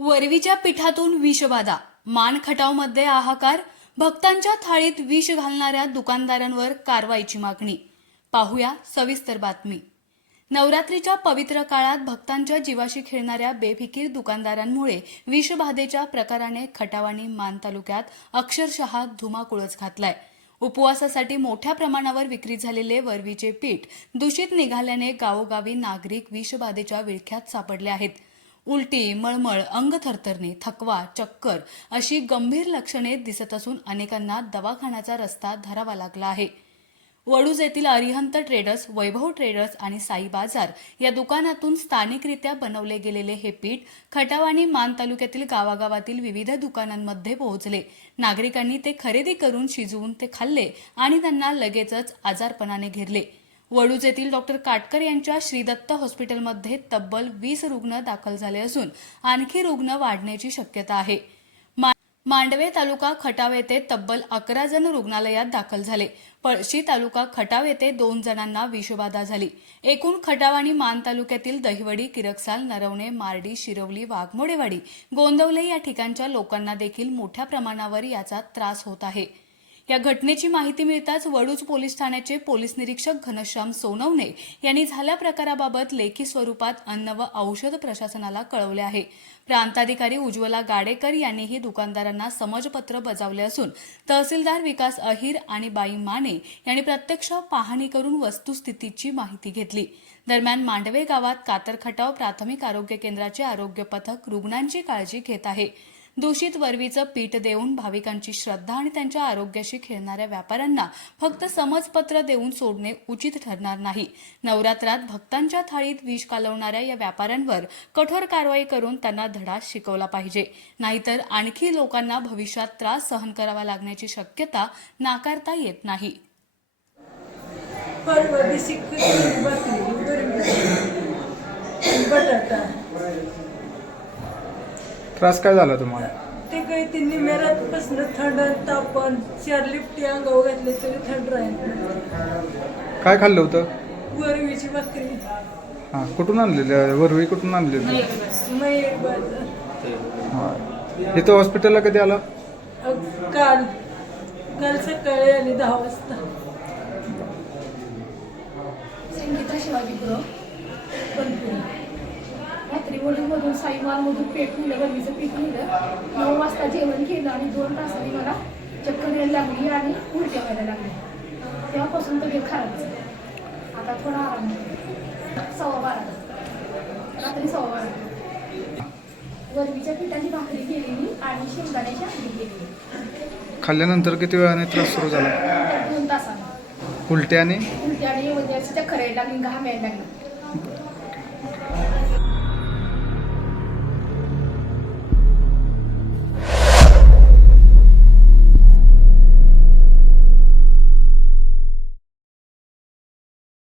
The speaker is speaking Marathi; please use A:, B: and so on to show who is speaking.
A: वरवीच्या पिठातून विषबाधा मानखटावमध्ये हाहाकार भक्तांच्या थाळीत विष घालणाऱ्या दुकानदारांवर कारवाईची मागणी. पाहूया सविस्तर बातमी. नवरात्रीच्या पवित्र काळात भक्तांच्या जीवाशी खेळणाऱ्या बेफिकीर दुकानदारांमुळे विषबाधेच्या प्रकाराने खटावानी मान तालुक्यात अक्षरशः धुमाकूळच घातलाय. उपवासासाठी मोठ्या प्रमाणावर विक्री झालेले वरवीचे पीठ दूषित निघाल्याने गावोगावी नागरिक विषबाधेच्या विळख्यात सापडले आहेत. उलटी मळमळ अंग थरथरणे थकवा चक्कर अशी गंभीर लक्षणे दिसत असून अनेकांना दवाखान्याचा रस्ता धरावा लागला आहे. वडूज येथील अरिहंत ट्रेडर्स वैभव ट्रेडर्स आणि साई बाजार या दुकानातून स्थानिकरित्या बनवले गेलेले हे पीठ खटावानी मान तालुक्यातील गावागावातील विविध दुकानांमध्ये पोहोचले. नागरिकांनी ते खरेदी करून शिजवून ते खाल्ले आणि त्यांना लगेचच आजारपणाने घेरले. वडूज येथील डॉक्टर काटकर यांच्या श्रीदत्त हॉस्पिटलमध्ये तब्बल वीस रुग्ण दाखल झाले असून आणखी रुग्ण वाढण्याची शक्यता आहे. मा- मांडवे तालुका खटाव येथे तब्बल अकरा जण रुग्णालयात दाखल झाले. पळशी तालुका खटाव येथे दोन जणांना विषबाधा झाली. एकूण खटाव आणि मान तालुक्यातील दहिवडी किरकसाल नरवणे मार्डी शिरवली वाघमोडेवाडी गोंदवले या ठिकाणच्या लोकांना देखील मोठ्या प्रमाणावर याचा त्रास होत आहे. या घटनेची माहिती मिळताच वडूज पोलीस ठाण्याचे पोलीस निरीक्षक घनश्याम सोनवणे यांनी झाल्या प्रकाराबाबत लेखी स्वरूपात अन्न व औषध प्रशासनाला कळवले आहे. प्रांताधिकारी उज्ज्वला गाडेकर यांनीही दुकानदारांना समजपत्र बजावले असून तहसीलदार विकास अहिर आणि बाई माने यांनी प्रत्यक्ष पाहणी करून वस्तुस्थितीची माहिती घेतली. दरम्यान मांडवे गावात कातरखटाव प्राथमिक आरोग्य केंद्राचे आरोग्य पथक रुग्णांची काळजी घेत आहे. दूषित वरवीचं पीठ देऊन भाविकांची श्रद्धा आणि त्यांच्या आरोग्याशी खेळणाऱ्या व्यापाऱ्यांना फक्त समजपत्र देऊन सोडणे उचित ठरणार नाही. नवरात्रात भक्तांच्या थाळीत विष कालवणाऱ्या या व्यापाऱ्यांवर कठोर कारवाई करून त्यांना धडा शिकवला पाहिजे. नाहीतर आणखी लोकांना भविष्यात त्रास सहन करावा लागण्याची शक्यता नाकारता येत नाही.
B: परवा बटाटा
C: त्रास काय झाला तुम्हाला?
B: ते काही ते निमेरातपासून थंड तापण चार लिपटी अंगावर घातले तरी थंड राहील.
C: काय खाल्लं होतं?
B: वरवीची भाकरी.
C: हां कुठून आणलेलं? वरवी कुठून आणलेलं?
B: मयूर बाजार
C: हां. इथं हॉस्पिटलला कधी आला?
B: अग, काल. काल सकाळी आली दहा वाजता.
D: संगीता शिवाजी रात्री वडूमधून साईमालमधून पेट नेलं गरमीचं पीठ नेलं नऊ वाजता जेवण केलं आणि दोन तासांनी मला चक्कर यायला लागली आणि उलट्या व्हायला लागल्या. तेव्हापासून तब्येत खराब झाली. आता थोडा आराम. सव्वा बारा. रात्री सव्वा बारा. गरमीच्या पिठाची भाकरी केलेली आणि शेंगदाण्याची आमटी केलेली
C: खाल्ल्यानंतर किती वेळाने त्रास सुरू झाला?
D: दोन तासांनी.
C: उलट्याने?
D: उलट्या आणि असं चक्कर यायला लागली घाम यायला लागली.